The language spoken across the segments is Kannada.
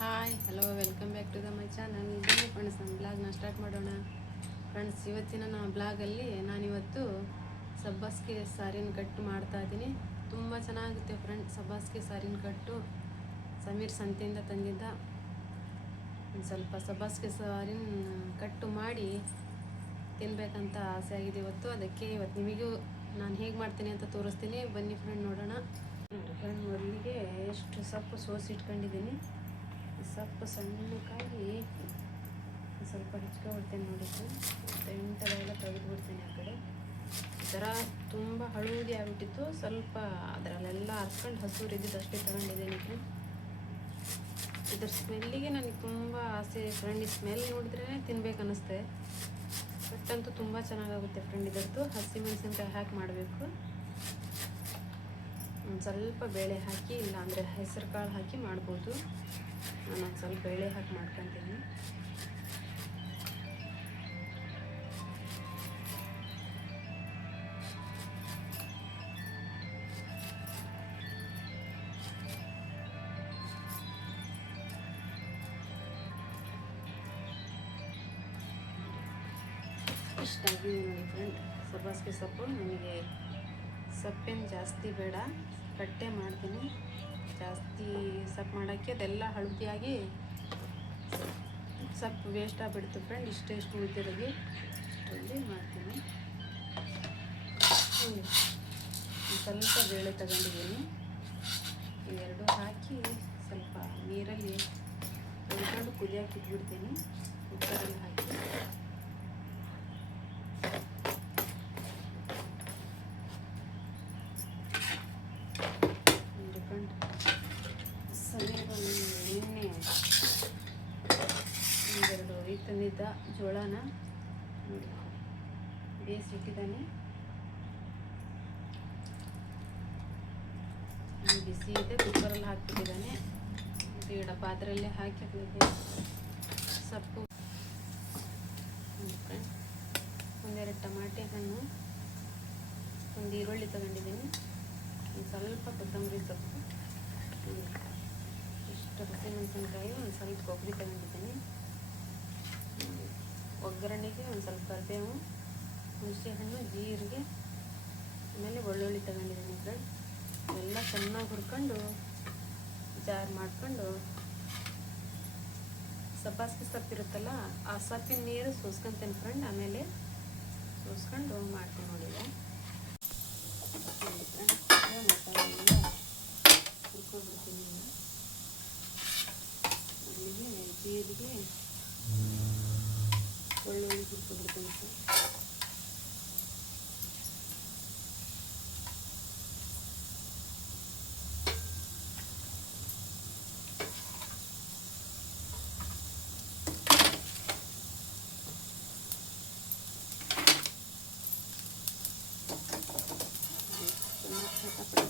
Hi hello welcome back to my channel. ಬನ್ನಿ ಫ್ರೆಂಡ್ಸ್, ನಮ್ಮ ಬ್ಲಾಗ್ನ ಸ್ಟಾರ್ಟ್ ಮಾಡೋಣ. ಫ್ರೆಂಡ್ಸ್, ಇವತ್ತಿನ ನಮ್ಮ ಬ್ಲಾಗಲ್ಲಿ ನಾನಿವತ್ತು ಸಬ್ಬಾಸ್ಗೆ ಸಾರಿನ ಕಟ್ಟು ಮಾಡ್ತಾ ಇದ್ದೀನಿ. ತುಂಬ ಚೆನ್ನಾಗುತ್ತೆ ಫ್ರೆಂಡ್ಸ್. ಸಬ್ಬಾಸ್ಗೆ ಸಾರಿನ ಕಟ್ಟು ಸಮೀರ್ ಸಂತೆಯಿಂದ ತಂದಿದ್ದ. ಒಂದು ಸ್ವಲ್ಪ ಸಬ್ಬಾಸ್ಗೆ ಸಾರಿನ ಕಟ್ಟು ಮಾಡಿ ತಿನ್ನಬೇಕಂತ ಆಸೆ ಆಗಿದೆ ಇವತ್ತು. ಅದಕ್ಕೆ ಇವತ್ತು ನಿಮಗೂ ನಾನು ಹೇಗೆ ಮಾಡ್ತೀನಿ ಅಂತ ತೋರಿಸ್ತೀನಿ. ಬನ್ನಿ ಫ್ರೆಂಡ್, ನೋಡೋಣ. ಫ್ರೆಂಡ್, ಮೊದಲಿಗೆ ಎಷ್ಟು ಸೊಪ್ಪು ಸೋಸಿಟ್ಕೊಂಡಿದ್ದೀನಿ. ಸೊಪ್ಪು ಸಣ್ಣಕ್ಕಾಗಿ ಸ್ವಲ್ಪ ಹೆಚ್ಕೊಬಿಡ್ತೇನೆ. ನೋಡಿದ್ರೆ ಎಂಟದೆಲ್ಲ ತೆಗೆದುಬಿಡ್ತೇನೆ ಆ ಕಡೆ. ಈ ಥರ ತುಂಬ ಹಳೂದಿ ಆಗಿಬಿಟ್ಟಿತ್ತು. ಸ್ವಲ್ಪ ಅದರಲ್ಲೆಲ್ಲ ಹರ್ಕೊಂಡು ಹಸುರು ಇದ್ದಿದ್ದು ಅಷ್ಟೇ ತಗೊಂಡಿದ್ದೇನೆ ಫ್ರೆಂಡ್. ಇದ್ರ ಸ್ಮೆಲ್ಲಿಗೆ ನನಗೆ ತುಂಬ ಆಸೆ ಫ್ರೆಂಡ್. ಈ ಸ್ಮೆಲ್ ನೋಡಿದ್ರೇ ತಿನ್ಬೇಕು ಅನ್ನಿಸ್ತೆ. ಕಟ್ಟಂತೂ ತುಂಬ ಚೆನ್ನಾಗಾಗುತ್ತೆ ಫ್ರೆಂಡ್. ಇದರದ್ದು ಹಸಿಮೆಣಸಿನ್ಕಾಯಿ ಹಾಕಿ ಮಾಡಬೇಕು. ಒಂದು ಸ್ವಲ್ಪ ಬೇಳೆ ಹಾಕಿ, ಇಲ್ಲಾಂದರೆ ಹೆಸರು ಕಾಳು ಹಾಕಿ ಮಾಡ್ಬೋದು. ನಾನು ಒಂದು ಸ್ವಲ್ಪ ಬೇಳೆ ಹಾಕಿ ಮಾಡ್ಕೊತೀನಿ. ಇಷ್ಟಾಗಿ ನೋಡಿ ಫ್ರೆಂಡ್. ಸಬ್ಬಾಸ್ಗೆ ಸೊಪ್ಪು ನನಗೆ ಸೊಪ್ಪೇನು ಜಾಸ್ತಿ ಬೇಡ, ಕಟ್ಟೆ ಮಾಡ್ತೀನಿ. ಜಾಸ್ತಿ ಸೊಪ್ಪು ಮಾಡೋಕ್ಕೆ ಅದೆಲ್ಲ ಹಳದಿಯಾಗಿ ಸೊಪ್ಪು ವೇಸ್ಟ್ ಆಗಿಬಿಡ್ತು ಫ್ರೆಂಡ್. ಇಷ್ಟು ಉಳಿದಿರೋದು ಅಷ್ಟರಲ್ಲಿ ಮಾಡ್ತೀನಿ. ಸ್ವಲ್ಪ ಬೇಳೆ ತಗೊಂಡಿದ್ದೀನಿ. ಇವೆರಡು ಹಾಕಿ ಸ್ವಲ್ಪ ನೀರಲ್ಲಿ ತೊಳ್ಕೊಂಡು ಕುದಿಯೋಕೆ ಇಟ್ಬಿಡ್ತೀನಿ. ಕುಕ್ಕರಲ್ಲಿ ಹಾಕಿ ನಿನ್ನೆ ಒಂದೆರಡು ತಂದಿದ್ದ ಜೋಳನ ಬೇಯಿಸಿಟ್ಟಿದ್ದಾನೆ. ಬಿಸಿ ಇದೆ, ಕುಕ್ಕರಲ್ಲಿ ಹಾಕ್ಬಿಟ್ಟಿದ್ದಾನೆ. ಈಡ ಪಾತ್ರೆಯಲ್ಲೇ ಹಾಕಿ ಹಾಕಲಿಕ್ಕೆ ಸೊಪ್ಪು, ಒಂದೆರಡು ಟಮಾಟೆ ಹಣ್ಣು, ಒಂದು ಈರುಳ್ಳಿ ತಗೊಂಡಿದ್ದೀನಿ, ಒಂದು ಸ್ವಲ್ಪ ಕೊತ್ತಂಬರಿ ಸೊಪ್ಪು, ಇಷ್ಟು ಹಸಿಮೆಣಸಿನ್ಕಾಯಿ, ಒಂದು ಸ್ವಲ್ಪ ಕೊಬ್ಬರಿ ತಗೊಂಡಿದ್ದೀನಿ. ಒಗ್ಗರಣೆಗೆ ಒಂದು ಸ್ವಲ್ಪ ಕರಿಬೇವು, ಹುಣಸೆಹಣ್ಣು, ಜೀರಿಗೆ, ಆಮೇಲೆ ಬೆಳ್ಳುಳ್ಳಿ ತಗೊಂಡಿದ್ದೀನಿ ಫ್ರೆಂಡ್. ಎಲ್ಲ ಚೆನ್ನಾಗಿ ಹುರ್ಕೊಂಡು ಜಾರ್ ಮಾಡ್ಕೊಂಡು ಸಬ್ಬಾಸ್ಗೆ ಸೊಪ್ಪು ಇರುತ್ತಲ್ಲ, ಆ ಸೊಪ್ಪಿನ ನೀರು ಸೋಸ್ಕೊಂತೇನೆ ಫ್ರೆಂಡ್. ಆಮೇಲೆ ಸೋಸ್ಕೊಂಡು ಮಾಡ್ತೀನಿ. ನೋಡಿದೆ ಮಸಾಲೆ ಎಲ್ಲ ಹುರ್ಕೊಂಡ್ಬಿಡ್ತೀನಿ. ಅಲ್ಲಿಗೆ ಜೀರಿಗೆ, ಬೆಳ್ಳುಳ್ಳಿ ಹುರ್ಕೊಂಡ್ಬಿಡ್ತೀನಿ ಸರ್.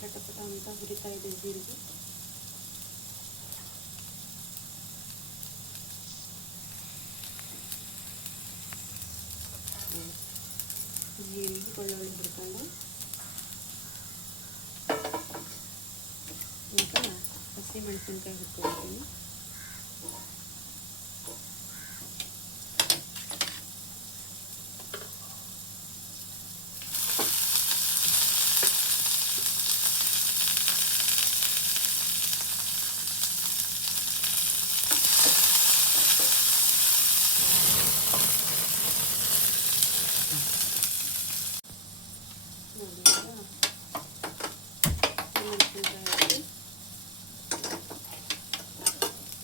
ಚಟಪಟ ಅಂತ ಹುರಿತಾ ಇದೆ ಜೀರಿಗೆ. ಜೀರಿಗೆ ಬೆಳ್ಳುಳ್ಳಿ ಹುರ್ಕೊಂಡು ಈಗ ಹಸಿಮೆಣಸಿನ್ಕಾಯಿ ಹುರ್ಕೊಳ್ತೀನಿ.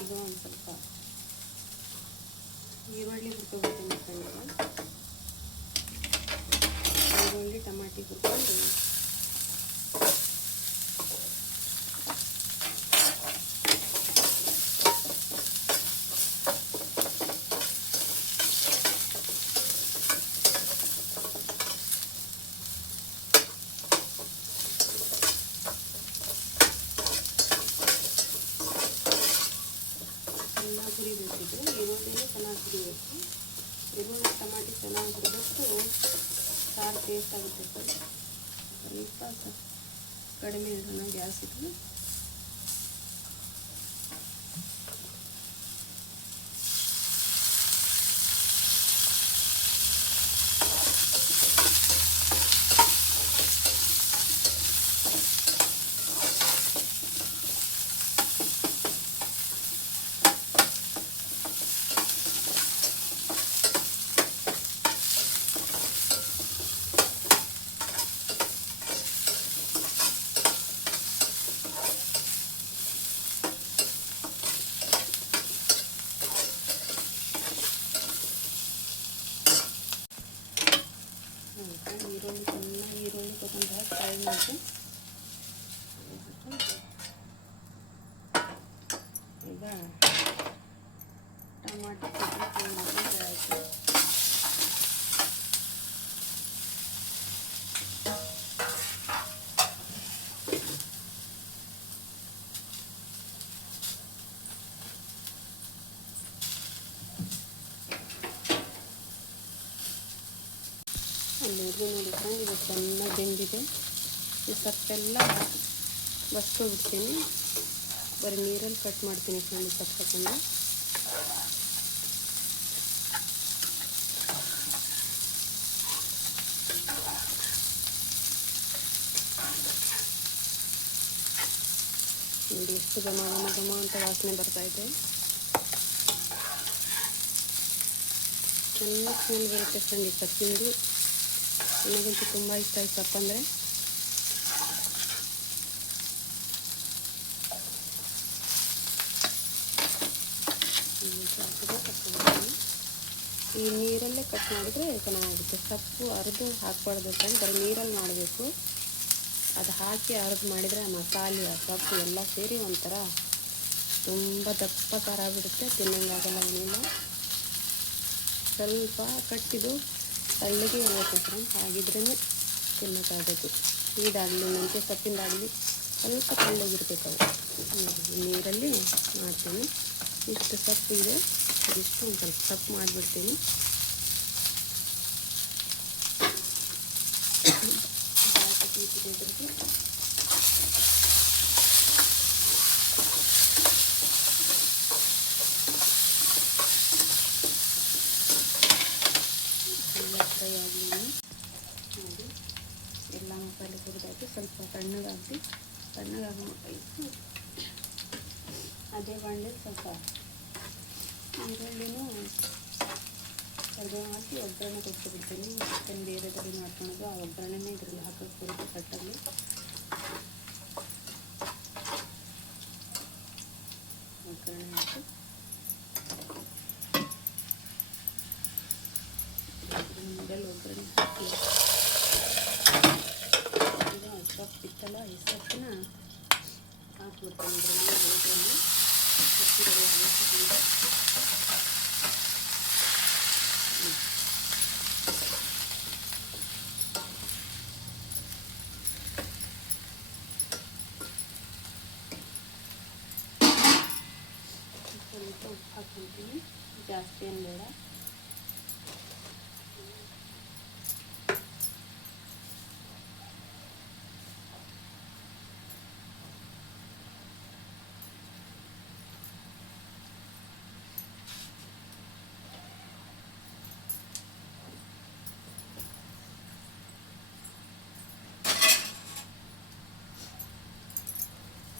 ಈಗ ಒಂದು ಸ್ವಲ್ಪ ಈರುಳ್ಳಿ ಹುರ್ಕೊಳ್ತೀನಿ ಫ್ರೆಂಡ್. ಈರುಳ್ಳಿ ಟಮಾಟಿ ಹುರ್ಕೊಂಡು ಚೆನ್ನಾಗಿ ಹುರಿಬೇಕಿದೆ. ಈರುಳ್ಳಿನೂ ಚೆನ್ನಾಗಿ ಹುರಿಬೇಕು. ಈರುಳ್ಳಿ ಟಮಾಟಿ ಚೆನ್ನಾಗಿ ಹುರಿದಷ್ಟು ಸಾರು ಟೇಸ್ಟ್ ಆಗುತ್ತೆ ಸರ್. ಸ್ವಲ್ಪ ಕಡಿಮೆ ಇಡೋಣ ಗ್ಯಾಸ್ ಇಟ್ಟು. ಚೆನ್ನಾಗಿ ಈಗ ಟೊಮಾಟೊ ಮಾಡಿದ್ರೆ ಆಯಿತು. ಅಲ್ಲಿ ನೋಡಿ ಫ್ರೆಂಡ್, ಇದು ಚೆನ್ನಾಗಿ ಬೆಂದಿದೆ. ಈ ಸೊಪ್ಪೆಲ್ಲ ಬಸ್ಕೊಬಿಡ್ತೀನಿ. ಬರೀ ನೀರಲ್ಲಿ ಕಟ್ ಮಾಡ್ತೀನಿ ಫ್ರೆಂಡ್ ಸೊಪ್ಪು ತಗೊಂಡು. ನೋಡಿ ಎಷ್ಟು ಘಮ ಘಮ ಘಮ ಅಂತ ವಾಸನೆ ಬರ್ತಾಯಿದೆ. ಚೆನ್ನಾಗಿ ಸ್ಮೆಲ್ ಬರುತ್ತೆ ಫ್ರೆಂಡ್ ಈ ಸೊಪ್ಪಿಂದು. ನನಗಂತೂ ತುಂಬ ಇಷ್ಟ ಈ ಸೊಪ್ಪಂದರೆ. ಈ ನೀರಲ್ಲೇ ಕಟ್ ಮಾಡಿದರೆ ಚೆನ್ನಾಗುತ್ತೆ. ಸೊಪ್ಪು ಅರೆದು ಹಾಕಬಾರ್ದು ಫ್ರೆಂಡ್, ಬರೀ ನೀರಲ್ಲಿ ಮಾಡಬೇಕು. ಅದು ಹಾಕಿ ಅರೆದು ಮಾಡಿದರೆ ಮಸಾಲೆ ಆ ಸೊಪ್ಪು ಎಲ್ಲ ಸೇರಿ ಒಂಥರ ತುಂಬ ದಪ್ಪ ಖಾರ ಬಿಡುತ್ತೆ, ತಿನ್ನಂಗಾಗಲ್ಲ. ಏನಿಲ್ಲ, ಸ್ವಲ್ಪ ಕಟ್ಟಿದ್ದು ತಳ್ಳಗೆ ಇರಬೇಕು ಫ್ರೆಂಡ್, ಹಾಗಿದ್ರೇ ತಿನ್ನೋಕ್ಕಾಗೋದು. ಇದಾಗಲಿ ಮೆಂತ್ಯ ಸೊಪ್ಪಿಂದಾಗಲಿ ಸ್ವಲ್ಪ ತಳ್ಳಗಿರ್ಬೇಕು ಅವು. ನೀರಲ್ಲಿ ಮಾಡ್ತೀನಿ. ಇಷ್ಟು ಸೊಪ್ಪು ಇದೆ, ಇದಿಷ್ಟು ಒಂದು ಸ್ವಲ್ಪ ಸೊಪ್ಪು ಮಾಡಿಬಿಡ್ತೀನಿ. ಎಲ್ಲ ಫ್ರೈ ಆಗಲಿ. ನೋಡಿ ಎಲ್ಲ ಮಸಾಲೆ ಹುರಿದಾಕಿ ಸ್ವಲ್ಪ ತಣ್ಣಗಾಗಬೇಕು. ಅದೇ ಬಾಣಲೆ ಸ್ವಲ್ಪ ಈರುಳ್ಳಿನೂ ಕರಿಬೇವು ಹಾಕಿ ಒಗ್ಗರಣೆ ಕೊಟ್ಬಿಡ್ತೀನಿ. ಚಿಕನ್ ಬೇರೆದಲ್ಲಿ ಮಾಡ್ಕೊಳೋದು, ಆ ಒಗ್ಗರಣೆನೇ ಇದರಲ್ಲಿ ಹಾಕೋಕ್ಕೆ ಬರುತ್ತೆ ಕಟ್ಟಲ್ಲಿ. ಒಗ್ಗರಣೆ ಹಾಕಿ ಮೊದಲು ಒಗ್ಗರಣೆ ಹಾಕಿ ಈಗ ಸೊಪ್ಪು ಇತ್ತಲ್ಲ, ಈ ಸೊಪ್ಪನ್ನ ಹಾಕ್ಬಿಡ್ತೀನಿ ಇದರಲ್ಲಿ. ಸೊಪ್ಪು ರೆಡಿ ಆಗುತ್ತೆ. ಸ್ವಲ್ಪ ಉಪ್ಪು ಹಾಕ್ಕೊಳ್ತೀನಿ, ಜಾಸ್ತಿ ಏನು ಬೇಡ.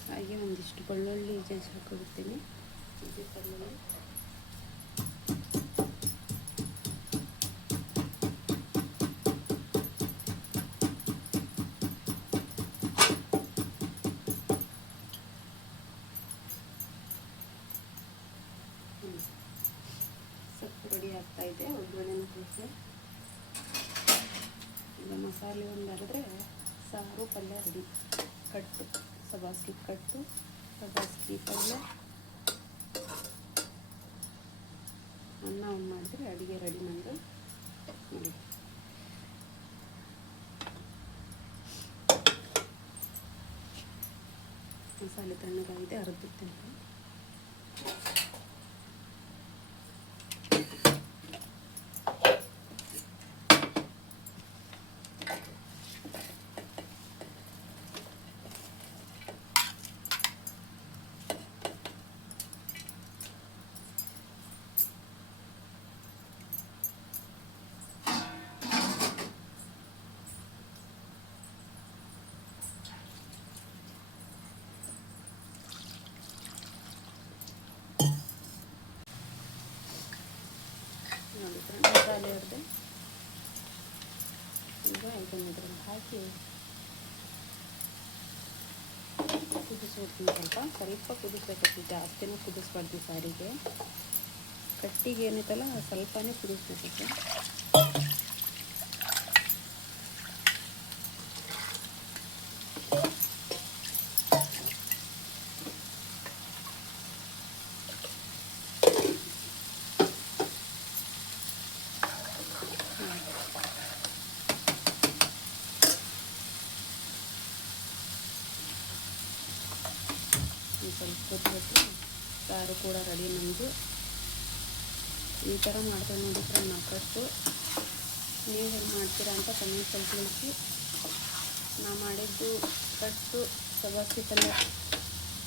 ಹಾಗೆ ಒಂದಿಷ್ಟು ಬೆಳ್ಳುಳ್ಳಿ ಜಜ್ಜಿ ಹಾಕಿಬಿಡ್ತೀನಿ. ಬೆಳ್ಳುಳ್ಳಿ ಸೊಪ್ಪು ರೆಡಿ ಆಗ್ತಾಯಿದೆ. ಒಗ್ಗರಣೆನ ಕೂರಿಸಿ ಈಗ ಮಸಾಲೆ ಒಂದು ಅರೆದ್ರೆ ಸಾರು ಪಲ್ಯ ರೆಡಿ. ಕಟ್ಟು ಸಬ್ಬಾಸ್ಗೆ ಕಟ್ಟು, ಸಬ್ಬಾಸ್ಗೆ ಪಲ್ಯ, ಅನ್ನ ಒಂದು ಮಾಡಿದ್ರೆ ಅಡುಗೆ ರೆಡಿ ನಂದು. ನೋಡಿ ಮಸಾಲೆ ತಣ್ಣಗಾಗಿದೆ, ಅರೆದ್ಬಿಡ್ತೀನಿ. ನೋಡಿ ಮಸಾಲೆ ಹಿಡ್ದು ಈಗ ಇದನ್ನು ಇದರಲ್ಲಿ ಹಾಕಿ ಕುದಿಸ್ಬಿಡ್ತೀನಿ. ಸ್ವಲ್ಪ ಕುದಿಸ್ಬೇಕಾಗ್ತದೆ, ಜಾಸ್ತಿನೂ ಕುದಿಸ್ಬಾರ್ದು. ಸಾರಿಗೆ ಕಟ್ಟಿಗೆ ಏನೈತಲ್ಲ ಸ್ವಲ್ಪನೇ ಕುದಿಸ್ಬೇಕು. ಸಾರು ಕೂಡ ರೆಡಿ ನಮ್ಮದು. ಈ ಥರ ಮಾಡ್ತಾರೆ ನೋಡಿ ಫ್ರೆಂಡ್ ನಾವು ಕಟ್ಟು. ನೀವು ಹೇಗೆ ಮಾಡ್ತೀರಾ ಅಂತ ಕಮೆಂಟ್ಸಲ್ಲಿ ತಿಳಿಸಿ. ನಾವು ಮಾಡಿದ್ದು ಕಟ್ಟು ಸಬ್ಬಾಸ್ಗೆ ಪಲ್ಯ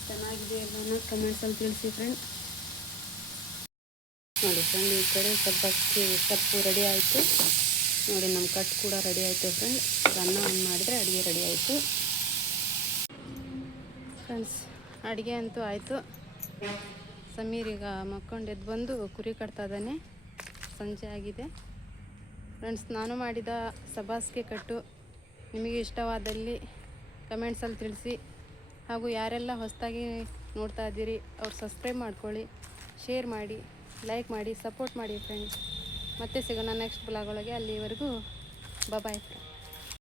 ಚೆನ್ನಾಗಿದೆ ಅನ್ನೋ ಕಮೆಂಟ್ಸಲ್ಲಿ ತಿಳಿಸಿ ಫ್ರೆಂಡ್. ನೋಡಿ ಫ್ರೆಂಡ್, ಈ ಕಡೆ ಸಬ್ಬಾಸ್ಗೆ ಸೊಪ್ಪು ರೆಡಿ ಆಯಿತು ನೋಡಿ. ನಮ್ಮ ಕಟ್ಟು ಕೂಡ ರೆಡಿ ಆಯಿತು ಫ್ರೆಂಡ್. ಅನ್ನ ಮಾಡಿದರೆ ಅಡುಗೆ ರೆಡಿ ಆಯಿತು ಫ್ರೆಂಡ್ಸ್. ಅಡುಗೆ ಅಂತೂ ಆಯಿತು. ಸಮೀರ್ ಈಗ ಮಕ್ಕೊಂಡು ಎದ್ದು ಬಂದು ಕುರಿ ಕಟ್ತಾ ಇದ್ದಾನೆ. ಸಂಜೆ ಆಗಿದೆ ಫ್ರೆಂಡ್ಸ್. ನಾನು ಮಾಡಿದ ಸಬ್ಬಾಸ್ಗೆ ಕಟ್ಟು ನಿಮಗೆ ಇಷ್ಟವಾದಲ್ಲಿ ಕಮೆಂಟ್ಸಲ್ಲಿ ತಿಳಿಸಿ. ಹಾಗೂ ಯಾರೆಲ್ಲ ಹೊಸದಾಗಿ ನೋಡ್ತಾ ಇದ್ದೀರಿ ಅವ್ರು ಸಬ್ಸ್ಕ್ರೈಬ್ ಮಾಡ್ಕೊಳ್ಳಿ, ಶೇರ್ ಮಾಡಿ, ಲೈಕ್ ಮಾಡಿ, ಸಪೋರ್ಟ್ ಮಾಡಿ ಫ್ರೆಂಡ್ಸ್. ಮತ್ತೆ ಸಿಗೋಣ ನೆಕ್ಸ್ಟ್ ಬ್ಲಾಗ್ ಒಳಗೆ. ಅಲ್ಲಿವರೆಗೂ ಬಾಯ್ ಫ್ರೆಂಡ್ಸ್.